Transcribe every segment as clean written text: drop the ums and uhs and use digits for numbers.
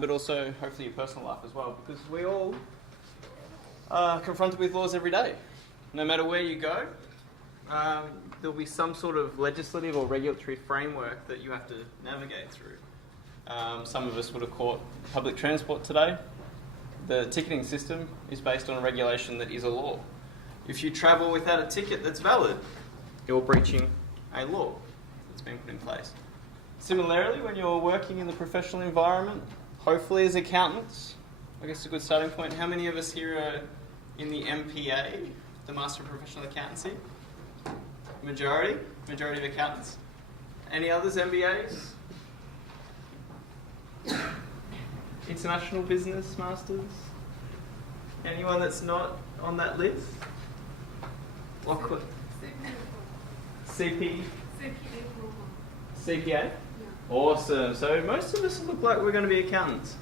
but also hopefully your personal life as well, because we all are confronted with laws every day. No matter where you go, there'll be some sort of legislative or regulatory framework that you have to navigate through. Some of us would have caught public transport today. The ticketing system is based on a regulation that is a law. If you travel without a ticket that's valid, you're breaching a law that's been put in place. Similarly, when you're working in the professional environment, hopefully as accountants, I guess a good starting point, how many of us here are in the MPA, the Master of Professional Accountancy? Majority of accountants. Any others, MBAs? International Business Masters? Anyone that's not on that list? What could? CP? CPA? Yeah. Awesome. So most of us look like we're going to be accountants.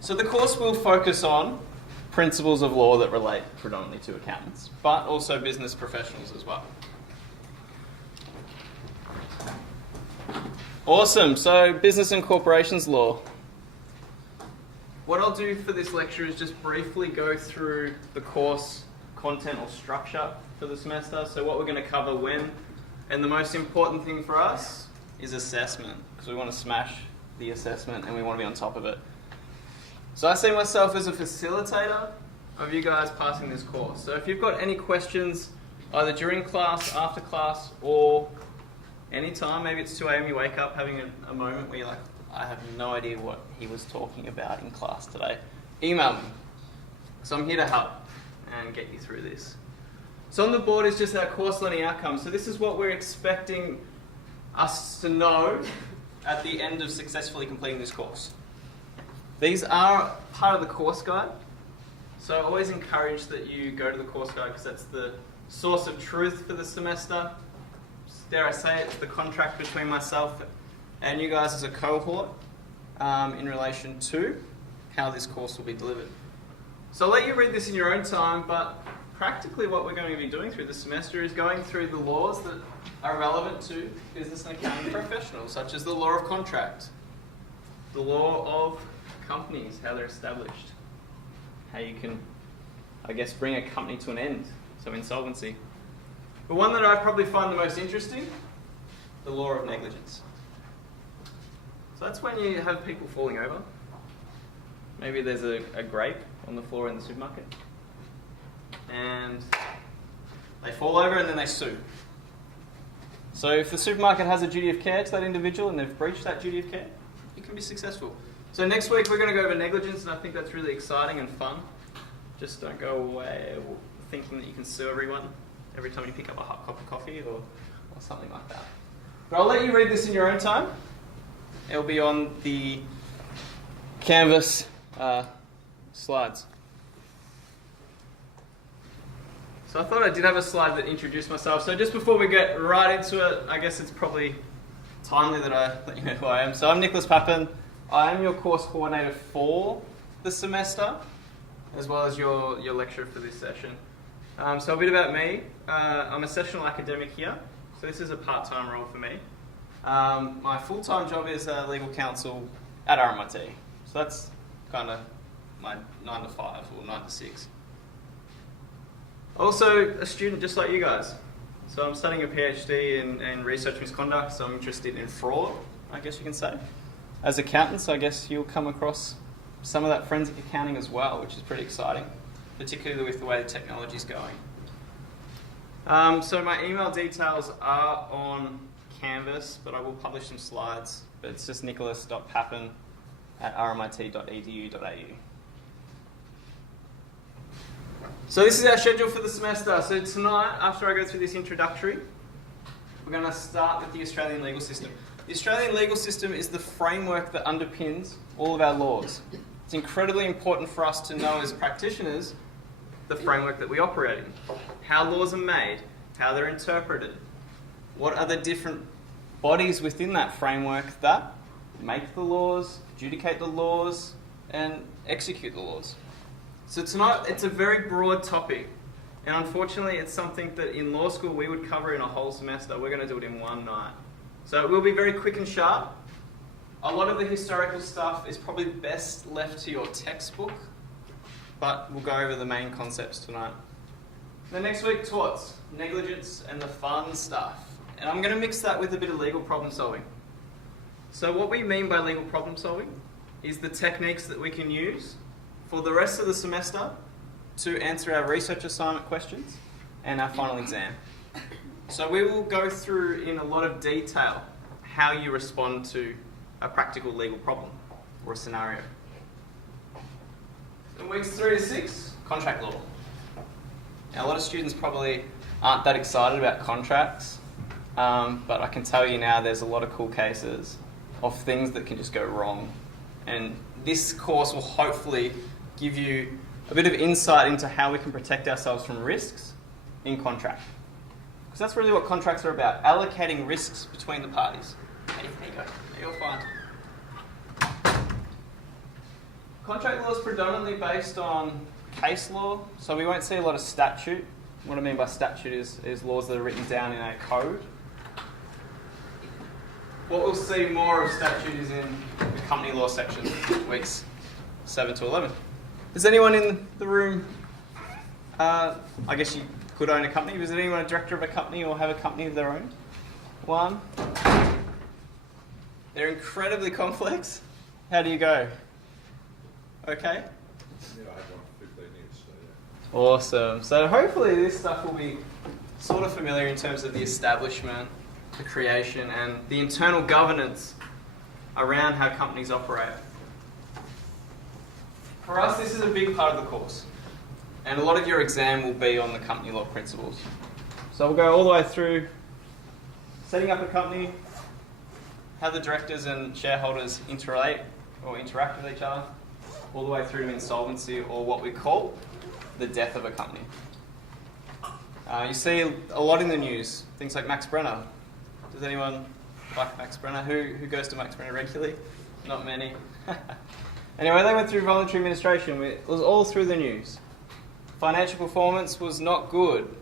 So the course will focus on principles of law that relate predominantly to accountants, but also business professionals as well. Awesome. So business and corporations law. What I'll do for this lecture is just briefly go through the course content or structure for the semester. So what we're going to cover when, and the most important thing for us is assessment, because we want to smash the assessment and we want to be on top of it. So I see myself as a facilitator of you guys passing this course. So if you've got any questions, either during class, after class, or any time, maybe it's 2 a.m. you wake up having a moment where you're like, I have no idea what he was talking about in class today, email me. So I'm here to help and get you through this. So on the board is just our course learning outcomes. So this is what we're expecting us to know at the end of successfully completing this course. These are part of the course guide. So I always encourage that you go to the course guide because that's the source of truth for the semester. Dare I say it's the contract between myself and you guys as a cohort in relation to how this course will be delivered. So I'll let you read this in your own time, but practically what we're going to be doing through the semester is going through the laws that are relevant to business and accounting professionals, such as the law of contract, the law of companies, how they're established, how you can, I guess, bring a company to an end, so insolvency. But one that I probably find the most interesting, the law of negligence. So that's when you have people falling over. Maybe there's a grape on the floor in the supermarket, and they fall over and then they sue. So if the supermarket has a duty of care to that individual and they've breached that duty of care, it can be successful. So next week we're going to go over negligence, and I think that's really exciting and fun. Just don't go away thinking that you can sue everyone every time you pick up a hot cup of coffee or something like that. But I'll let you read this in your own time. It'll be on the Canvas slides. So I thought I did have a slide that introduced myself. So just before we get right into it, I guess it's probably timely that I let you know who I am. So I'm Nicholas Pappen. I am your course coordinator for the semester, as well as your lecturer for this session. So a bit about me. I'm a sessional academic here, so this is a part-time role for me. My full-time job is legal counsel at RMIT. So that's kind of my 9 to 5 or 9 to 6. Also a student just like you guys. So I'm studying a PhD in research misconduct, so I'm interested in fraud, I guess you can say. As accountants, I guess you'll come across some of that forensic accounting as well, which is pretty exciting, particularly with the way the technology is going. So my email details are on Canvas, but I will publish some slides. But it's just nicholas.pappen@rmit.edu.au. So this is our schedule for the semester. So tonight, after I go through this introductory, we're going to start with the Australian legal system. The Australian legal system is the framework that underpins all of our laws. It's incredibly important for us to know as practitioners the framework that we operate in, how laws are made, how they're interpreted, what are the different bodies within that framework that make the laws, adjudicate the laws, and execute the laws. So tonight, it's a very broad topic, and unfortunately it's something that in law school we would cover in a whole semester. We're going to do it in one night. So it will be very quick and sharp, A lot of the historical stuff is probably best left to your textbook, but we'll go over the main concepts tonight. The next week, torts, negligence, and the fun stuff. And I'm going to mix that with a bit of legal problem solving. So what we mean by legal problem solving is the techniques that we can use for the rest of the semester to answer our research assignment questions and our final exam. So we will go through in a lot of detail how you respond to a practical legal problem or a scenario. In weeks 3 to 6, contract law. Now, a lot of students probably aren't that excited about contracts, but I can tell you now there's a lot of cool cases of things that can just go wrong. And this course will hopefully give you a bit of insight into how we can protect ourselves from risks in contract. Because that's really what contracts are about, allocating risks between the parties. There you go, you're fine. Contract law is predominantly based on case law, so we won't see a lot of statute. What I mean by statute is laws that are written down in a code. What we'll see more of statute is in the company law section, weeks 7 to 11. Is anyone in the room, I guess you could own a company, is anyone a director of a company or have a company of their own? One. They're incredibly complex. How do you go? Okay? Yeah, I had one for 15 years, so yeah. Awesome. So hopefully this stuff will be sort of familiar in terms of the establishment, the creation, and the internal governance around how companies operate. For us, this is a big part of the course, and a lot of your exam will be on the company law principles. So we'll go all the way through setting up a company, how the directors and shareholders interrelate or interact with each other, all the way through to insolvency, or what we call the death of a company. You see a lot in the news, things like Max Brenner. Does anyone like Max Brenner? Who goes to Max Brenner regularly? Not many. Anyway, they went through voluntary administration. It was all through the news. Financial performance was not good.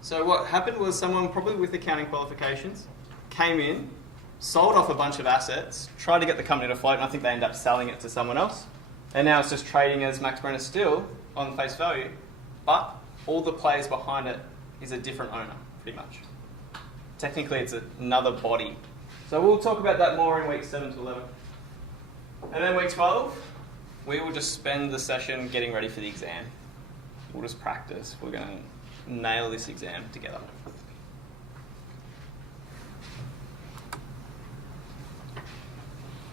So what happened was someone, probably with accounting qualifications, came in, sold off a bunch of assets, tried to get the company to float, and I think they ended up selling it to someone else. And now it's just trading as Max Brenner still on face value, but all the players behind it is a different owner, pretty much. Technically, it's another body. So we'll talk about that more in weeks 7 to 11. And then week 12, we will just spend the session getting ready for the exam. We'll just practice. We're going to nail this exam together.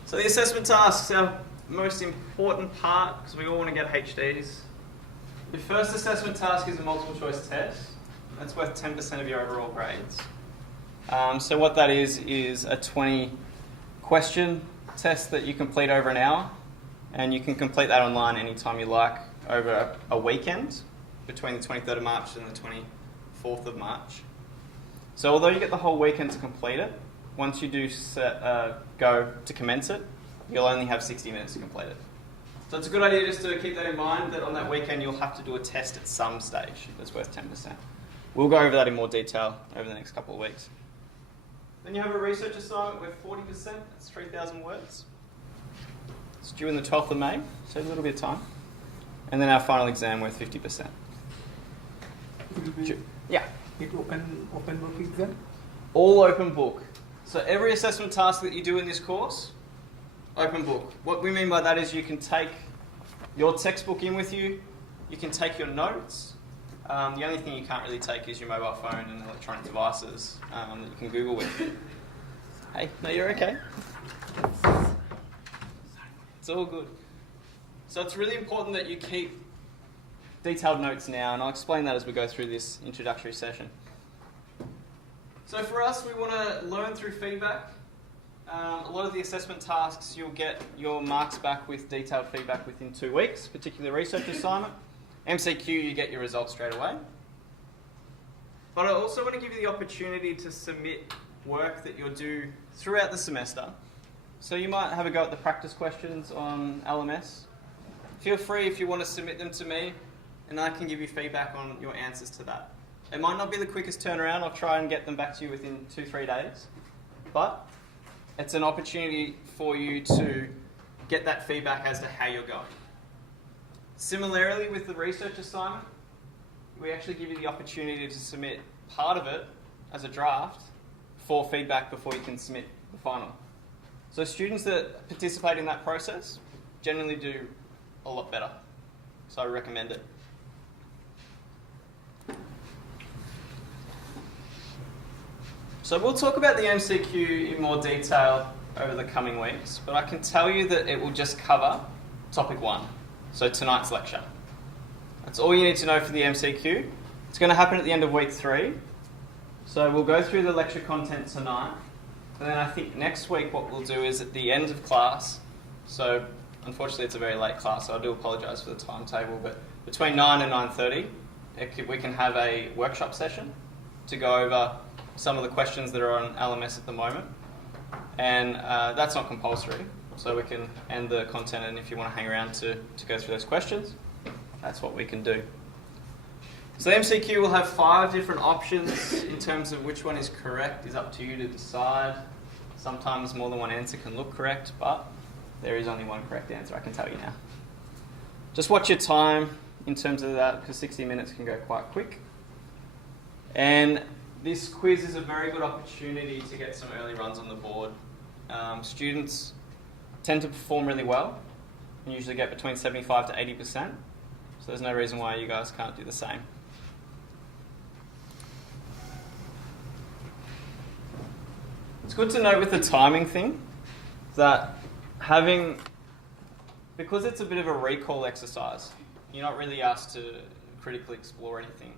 So the assessment tasks, our most important part, because we all want to get HDs. Your first assessment task is a multiple choice test. That's worth 10% of your overall grades. So what that is a 20 question test that you complete over an hour, and you can complete that online anytime you like over a weekend between the 23rd of March and the 24th of March. So although you get the whole weekend to complete it, once you do go to commence it, you'll only have 60 minutes to complete it. So it's a good idea just to keep that in mind, that on that weekend you'll have to do a test at some stage that's worth 10%. We'll go over that in more detail over the next couple of weeks. Then you have a research assignment with 40%, that's 3,000 words. It's due in the 12th of May, so a little bit of time. And then our final exam worth 50%. Yeah? It open book exam? All open book. So every assessment task that you do in this course, open book. What we mean by that is you can take your textbook in with you, you can take your notes. The only thing you can't really take is your mobile phone and electronic devices that you can Google with. Hey, no, you're okay. It's all good. So it's really important that you keep detailed notes now, and I'll explain that as we go through this introductory session. So for us, we want to learn through feedback. A lot of the assessment tasks, you'll get your marks back with detailed feedback within 2 weeks, particularly research assignment. MCQ, you get your results straight away. But I also want to give you the opportunity to submit work that you'll do throughout the semester. So you might have a go at the practice questions on LMS. Feel free if you want to submit them to me, and I can give you feedback on your answers to that. It might not be the quickest turnaround. I'll try and get them back to you within 2-3 days. But it's an opportunity for you to get that feedback as to how you're going. Similarly, with the research assignment, we actually give you the opportunity to submit part of it as a draft for feedback before you can submit the final. So students that participate in that process generally do a lot better. So I recommend it. So we'll talk about the MCQ in more detail over the coming weeks, but I can tell you that it will just cover topic 1, so tonight's lecture. That's all you need to know for the MCQ. It's going to happen at the end of week 3. So we'll go through the lecture content tonight, and then I think next week what we'll do is at the end of class, so unfortunately it's a very late class, so I do apologise for the timetable, but between 9 and 9:30 we can have a workshop session to go over some of the questions that are on LMS at the moment, and that's not compulsory, so we can end the content, and if you want to hang around to go through those questions, that's what we can do. So the MCQ will have 5 different options. In terms of which one is correct is up to you to decide. Sometimes more than one answer can look correct, but there is only one correct answer, I can tell you now. Just watch your time in terms of that, because 60 minutes can go quite quick. And this quiz is a very good opportunity to get some early runs on the board. Students tend to perform really well and usually get between 75 to 80%. So there's no reason why you guys can't do the same. It's good to note with the timing thing that because it's a bit of a recall exercise, you're not really asked to critically explore anything.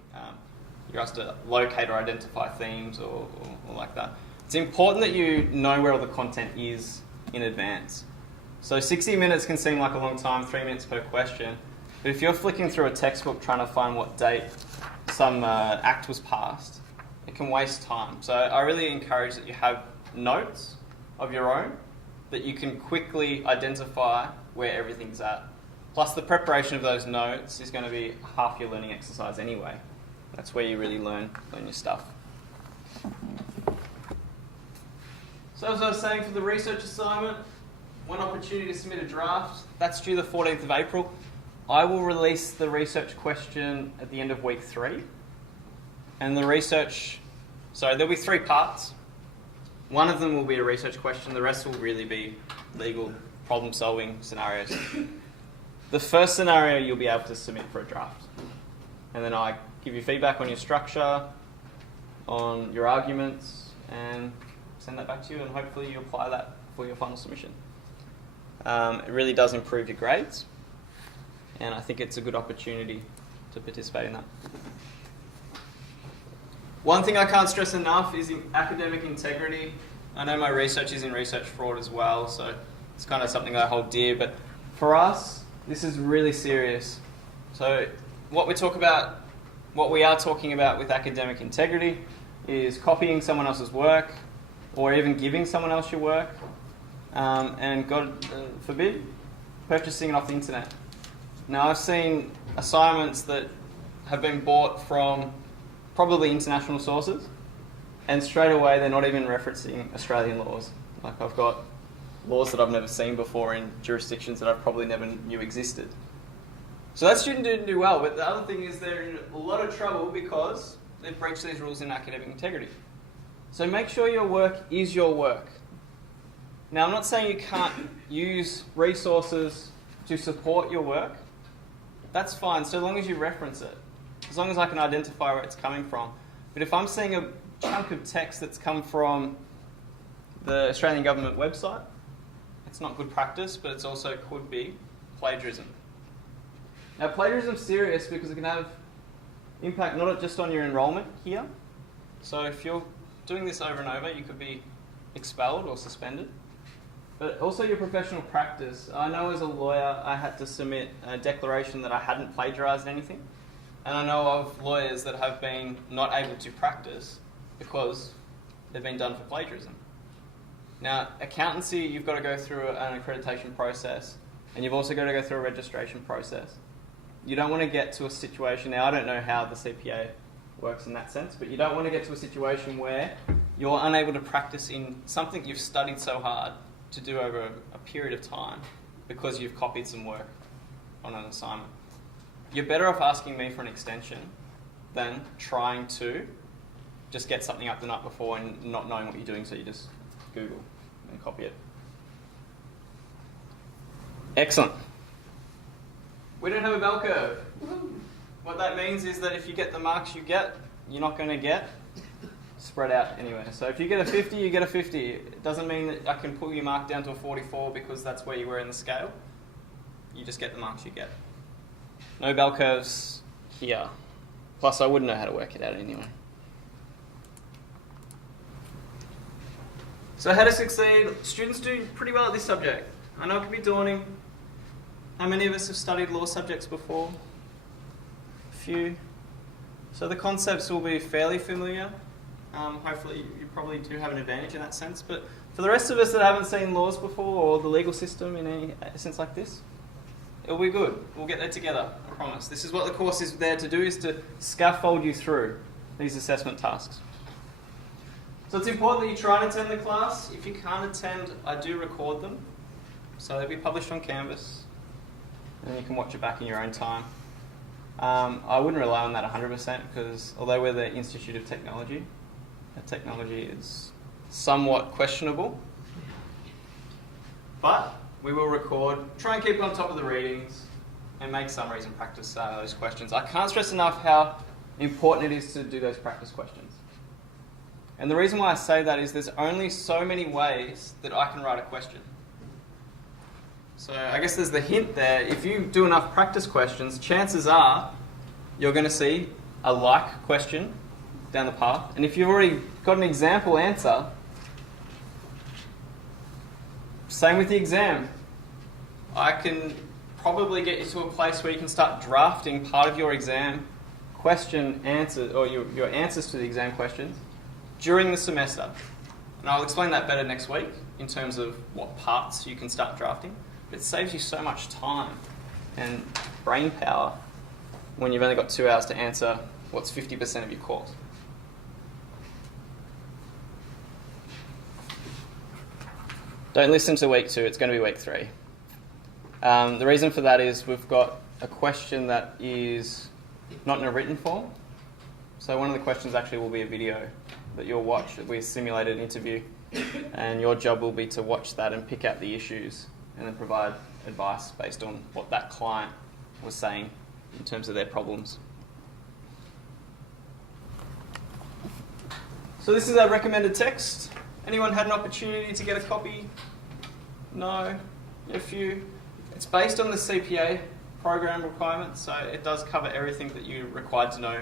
You're asked to locate or identify themes or like that. It's important that you know where all the content is in advance. So 60 minutes can seem like a long time, 3 minutes per question. But if you're flicking through a textbook trying to find what date some act was passed, it can waste time. So I really encourage that you have notes of your own that you can quickly identify where everything's at. Plus the preparation of those notes is going to be half your learning exercise anyway. That's where you really learn your stuff. So as I was saying, for the research assignment, one opportunity to submit a draft. That's due the 14th of April. I will release the research question at the end of week 3. And there'll be 3 parts. One of them will be a research question. The rest will really be legal problem-solving scenarios. The first scenario you'll be able to submit for a draft. And then I give you feedback on your structure, on your arguments, and send that back to you, and hopefully you apply that for your final submission. It really does improve your grades, and I think it's a good opportunity to participate in that. One thing I can't stress enough is academic integrity. I know my research is in research fraud as well, so it's kind of something I hold dear, but for us, this is really serious. So what we are talking about with academic integrity is copying someone else's work or even giving someone else your work, and God forbid, purchasing it off the internet. Now I've seen assignments that have been bought from probably international sources, and straight away they're not even referencing Australian laws. Like I've got laws that I've never seen before in jurisdictions that I probably never knew existed. So that student didn't do well, but the other thing is they're in a lot of trouble because they've breached these rules in academic integrity. So make sure your work is your work. Now I'm not saying you can't use resources to support your work. That's fine, so long as you reference it. As long as I can identify where it's coming from. But if I'm seeing a chunk of text that's come from the Australian government website, it's not good practice, but it also could be plagiarism. Now plagiarism's serious because it can have impact not just on your enrolment here. So if you're doing this over and over, you could be expelled or suspended. But also your professional practice. I know as a lawyer I had to submit a declaration that I hadn't plagiarised anything. And I know of lawyers that have been not able to practice because they've been done for plagiarism. Now, accountancy, you've got to go through an accreditation process, and you've also got to go through a registration process. You don't want to get to a situation, now I don't know how the CPA works in that sense, but you don't want to get to a situation where you're unable to practice in something you've studied so hard to do over a period of time because you've copied some work on an assignment. You're better off asking me for an extension than trying to just get something up the night before and not knowing what you're doing, so you just Google and copy it. Excellent. We don't have a bell curve. What that means is that if you get the marks you get, you're not going to get spread out anywhere. So if you get a 50, you get a 50. It doesn't mean that I can pull your mark down to a 44 because that's where you were in the scale. You just get the marks you get. No bell curves here. Plus, I wouldn't know how to work it out anyway. So how to succeed? Students do pretty well at this subject. I know it can be daunting. How many of us have studied law subjects before? A few. So the concepts will be fairly familiar. Hopefully you probably do have an advantage in that sense. But for the rest of us that haven't seen laws before or the legal system in any sense like this, it'll be good. We'll get there together, I promise. This is what the course is there to do, is to scaffold you through these assessment tasks. So it's important that you try and attend the class. If you can't attend, I do record them. So they'll be published on Canvas. And you can watch it back in your own time. I wouldn't rely on that 100% because although we're the Institute of Technology, that technology is somewhat questionable. But we will record, try and keep on top of the readings and make summaries and practice those questions. I can't stress enough how important it is to do those practice questions. And the reason why I say that is there's only so many ways that I can write a question. So I guess there's the hint there. If you do enough practice questions, chances are you're going to see a like question down the path. And if you've already got an example answer, same with the exam. I can probably get you to a place where you can start drafting part of your exam question answers, or your answers to the exam questions during the semester. And I'll explain that better next week in terms of what parts you can start drafting. It saves you so much time and brain power when you've only got 2 hours to answer what's 50% of your course. Don't listen to week 2, it's going to be week 3. The reason for that is we've got a question that is not in a written form. So one of the questions actually will be a video that you'll watch. It'll be a simulated interview, and your job will be to watch that and pick out the issues and then provide advice based on what that client was saying in terms of their problems. So this is our recommended text. Anyone had an opportunity to get a copy? No? A few? It's based on the CPA program requirements, so it does cover everything that you're required to know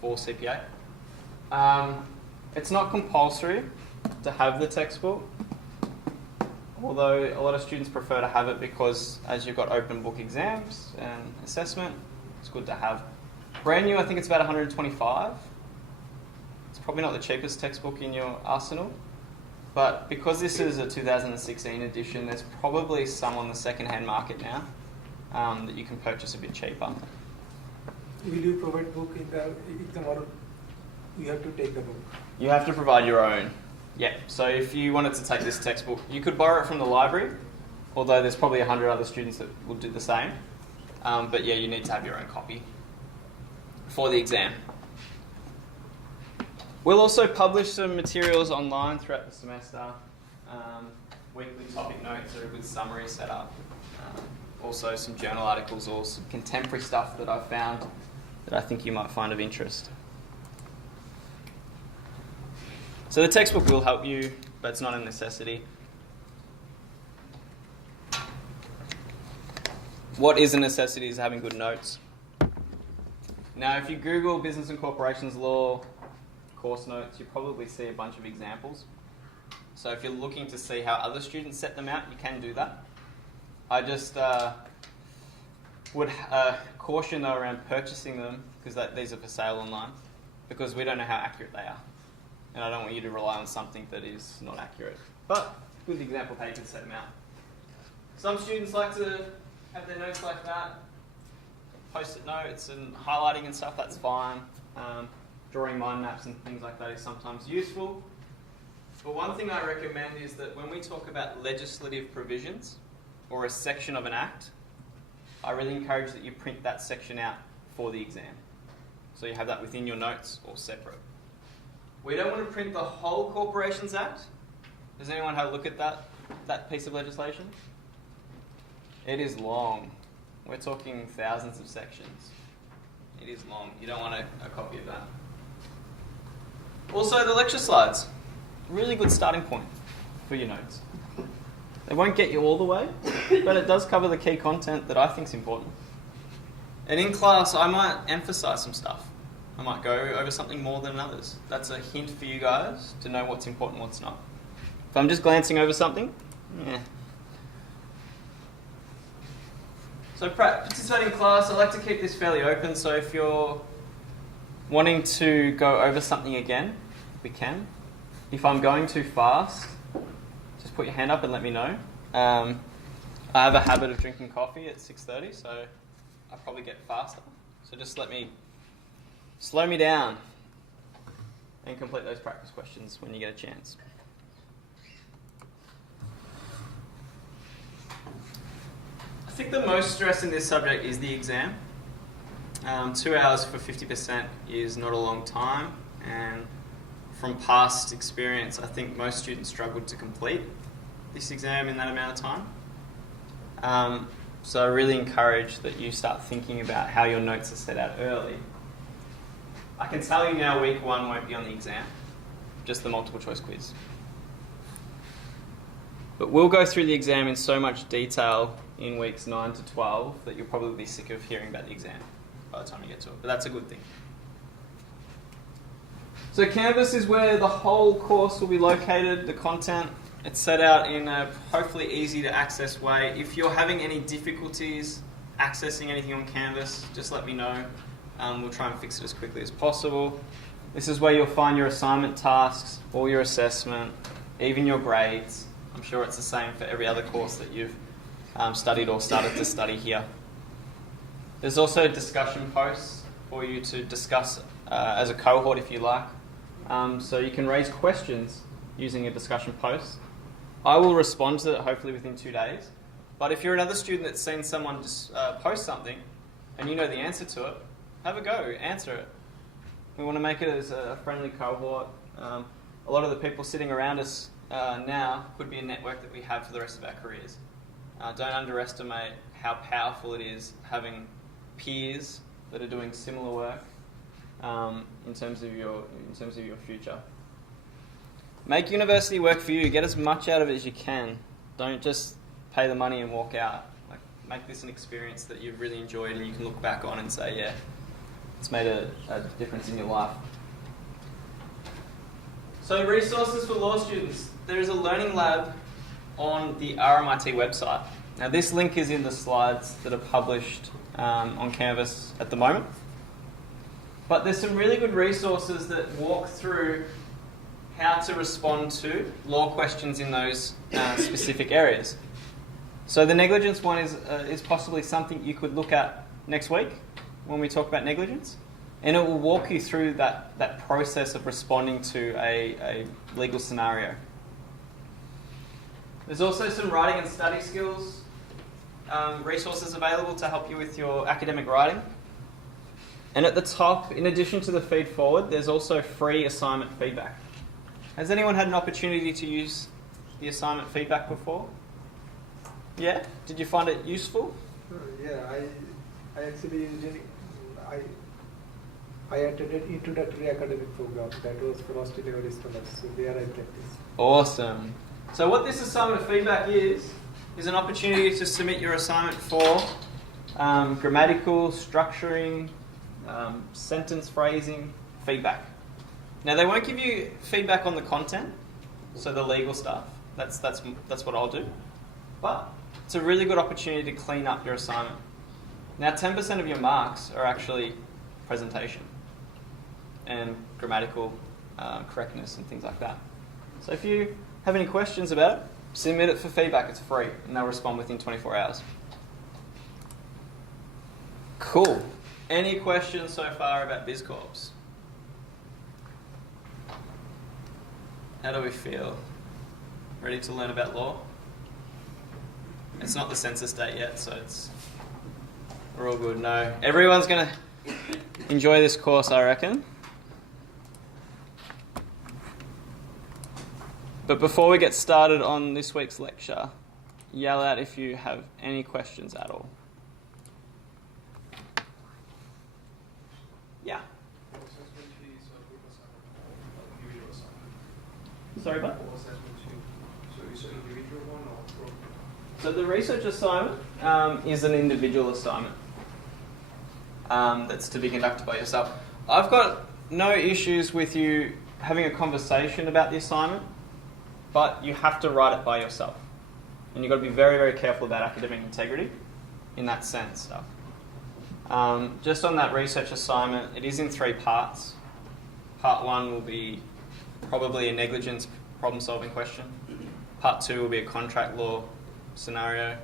for CPA. It's not compulsory to have the textbook, although a lot of students prefer to have it because as you've got open book exams and assessment, it's good to have. Brand new, I think it's about $125. It's probably not the cheapest textbook in your arsenal, but because this is a 2016 edition, there's probably some on the second-hand market now that you can purchase a bit cheaper. Will you provide book in the exam, or you have to take the book? You have to provide your own. Yeah, so if you wanted to take this textbook, you could borrow it from the library, although there's probably 100 other students that will do the same. But yeah, you need to have your own copy for the exam. We'll also publish some materials online throughout the semester. Weekly topic notes are a good summary set up. Also some journal articles or some contemporary stuff that I've found that I think you might find of interest. So the textbook will help you, but it's not a necessity. What is a necessity is having good notes. Now, if you Google Business and Corporations Law course notes, you probably see a bunch of examples. So if you're looking to see how other students set them out, you can do that. I just would caution though around purchasing them, because these are for sale online, because we don't know how accurate they are. And I don't want you to rely on something that is not accurate. But good example how you can set them out. Some students like to have their notes like that. Post-it notes and highlighting and stuff, that's fine. Drawing mind maps and things like that is sometimes useful. But one thing I recommend is that when we talk about legislative provisions or a section of an act, I really encourage that you print that section out for the exam. So you have that within your notes or separate. We don't want to print the whole Corporations Act. Does anyone have a look at that piece of legislation? It is long. We're talking thousands of sections. It is long. You don't want a copy of that. Also, the lecture slides. Really good starting point for your notes. It won't get you all the way, but it does cover the key content that I think is important. And in class, I might emphasise some stuff. I might go over something more than others. That's a hint for you guys to know what's important and what's not. If I'm just glancing over something, So participating in class, I like to keep this fairly open, so if you're wanting to go over something again, we can. If I'm going too fast, just put your hand up and let me know. I have a habit of drinking coffee at 6:30, so I probably get faster. So just slow me down and complete those practice questions when you get a chance. I think the most stress in this subject is the exam. 2 hours for 50% is not a long time, and from past experience, I think most students struggled to complete this exam in that amount of time. So I really encourage that you start thinking about how your notes are set out early. I can tell you now week 1 won't be on the exam, just the multiple choice quiz. But we'll go through the exam in so much detail in weeks 9 to 12 that you'll probably be sick of hearing about the exam by the time you get to it. But that's a good thing. So Canvas is where the whole course will be located, the content. It's set out in a hopefully easy to access way. If you're having any difficulties accessing anything on Canvas, just let me know. We'll try and fix it as quickly as possible. This is where you'll find your assignment tasks, all your assessment, even your grades. I'm sure it's the same for every other course that you've studied or started to study here. There's also discussion posts for you to discuss as a cohort if you like. So you can raise questions using a discussion post. I will respond to it hopefully within 2 days. But if you're another student that's seen someone just post something and you know the answer to it, have a go, answer it. We want to make it as a friendly cohort. A lot of the people sitting around us now could be a network that we have for the rest of our careers. Don't underestimate how powerful it is having peers that are doing similar work in terms of your future. Make university work for you. Get as much out of it as you can. Don't just pay the money and walk out. Make this an experience that you've really enjoyed and you can look back on and say, yeah, it's made a difference in your life. So resources for law students. There is a learning lab on the RMIT website. Now this link is in the slides that are published on Canvas at the moment. But there's some really good resources that walk through how to respond to law questions in those specific areas. So the negligence one is possibly something you could look at next week when we talk about negligence. And it will walk you through that process of responding to a legal scenario. There's also some writing and study skills resources available to help you with your academic writing. And at the top, in addition to the feed forward, there's also free assignment feedback. Has anyone had an opportunity to use the assignment feedback before? Yeah? Did you find it useful? Yeah, I actually used it. I attended introductory academic program that was for Australian scholars, so there I practiced. Awesome. So what this assignment feedback is an opportunity to submit your assignment for grammatical, structuring, sentence phrasing, feedback. Now they won't give you feedback on the content, so the legal stuff. That's what I'll do. But it's a really good opportunity to clean up your assignment. Now 10% of your marks are actually presentation and grammatical correctness and things like that. So if you have any questions about it, submit it for feedback. It's free and they'll respond within 24 hours. Cool. Any questions so far about BizCorps? How do we feel? Ready to learn about law? It's not the census date yet, so we're all good. No, everyone's going to enjoy this course, I reckon. But before we get started on this week's lecture, yell out if you have any questions at all. Yeah. Sorry, bud? So the research assignment is an individual assignment that's to be conducted by yourself. I've got no issues with you having a conversation about the assignment, but you have to write it by yourself. And you've got to be very, very careful about academic integrity in that sense stuff. Just on that research assignment, it is in 3 parts. Part 1 will be probably a negligence problem-solving question. Part 2 will be a contract law scenario.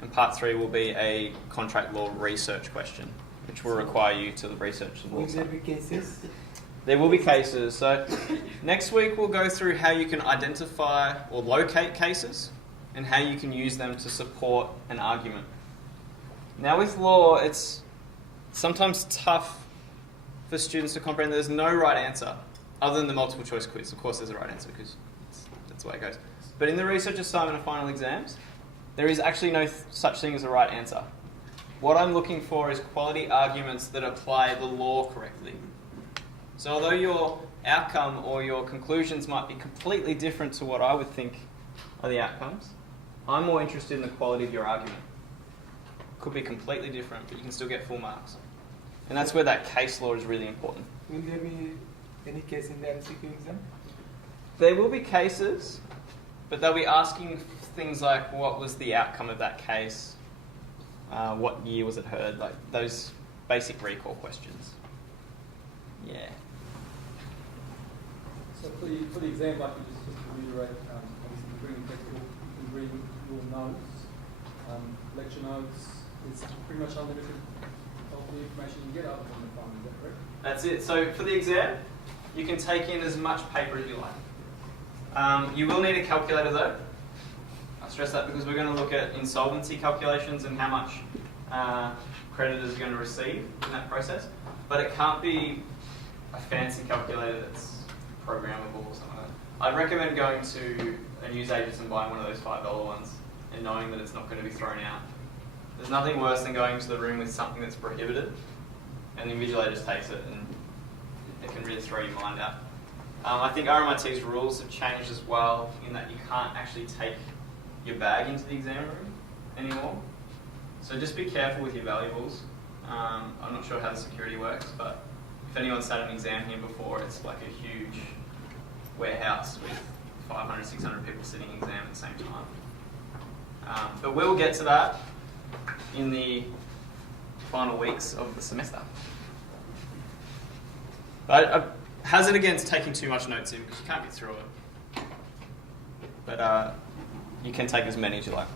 And Part 3 will be a contract law research question, which will require you to research the law. Will there be cases? There will be cases. So next week we'll go through how you can identify or locate cases and how you can use them to support an argument. Now with law, it's sometimes tough for students to comprehend there's no right answer other than the multiple choice quiz. Of course there's a right answer because that's the way it goes. But in the research assignment and final exams, there is actually no such thing as a right answer. What I'm looking for is quality arguments that apply the law correctly. So although your outcome or your conclusions might be completely different to what I would think are the outcomes, I'm more interested in the quality of your argument. Could be completely different, but you can still get full marks. And that's where that case law is really important. Will there be any case in the MCQ exam? There will be cases, but they'll be asking things like what was the outcome of that case, what year was it heard, like those basic recall questions. Yeah. So for the exam, like you just to reiterate, obviously you bring a textbook, you can bring your notes, lecture notes. It's pretty much unlimited of the information you get other than the fund, is that correct? That's it. So for the exam, you can take in as much paper as you like. You will need a calculator though. I stress that because we're going to look at insolvency calculations and how much creditors are going to receive in that process. But it can't be a fancy calculator that's programmable or something like that. I'd recommend going to a newsagent and buying one of those $5 ones and knowing that it's not going to be thrown out. There's nothing worse than going to the room with something that's prohibited and the invigilator just takes it and it can really throw your mind out. I think RMIT's rules have changed as well in that you can't actually take your bag into the exam room anymore. So just be careful with your valuables. I'm not sure how the security works, but if anyone's sat an exam here before, it's like a huge warehouse with 500, 600 people sitting in exam at the same time. But we'll get to that in the final weeks of the semester. But I hazard against taking too much notes in because you can't get through it. But you can take as many as you like.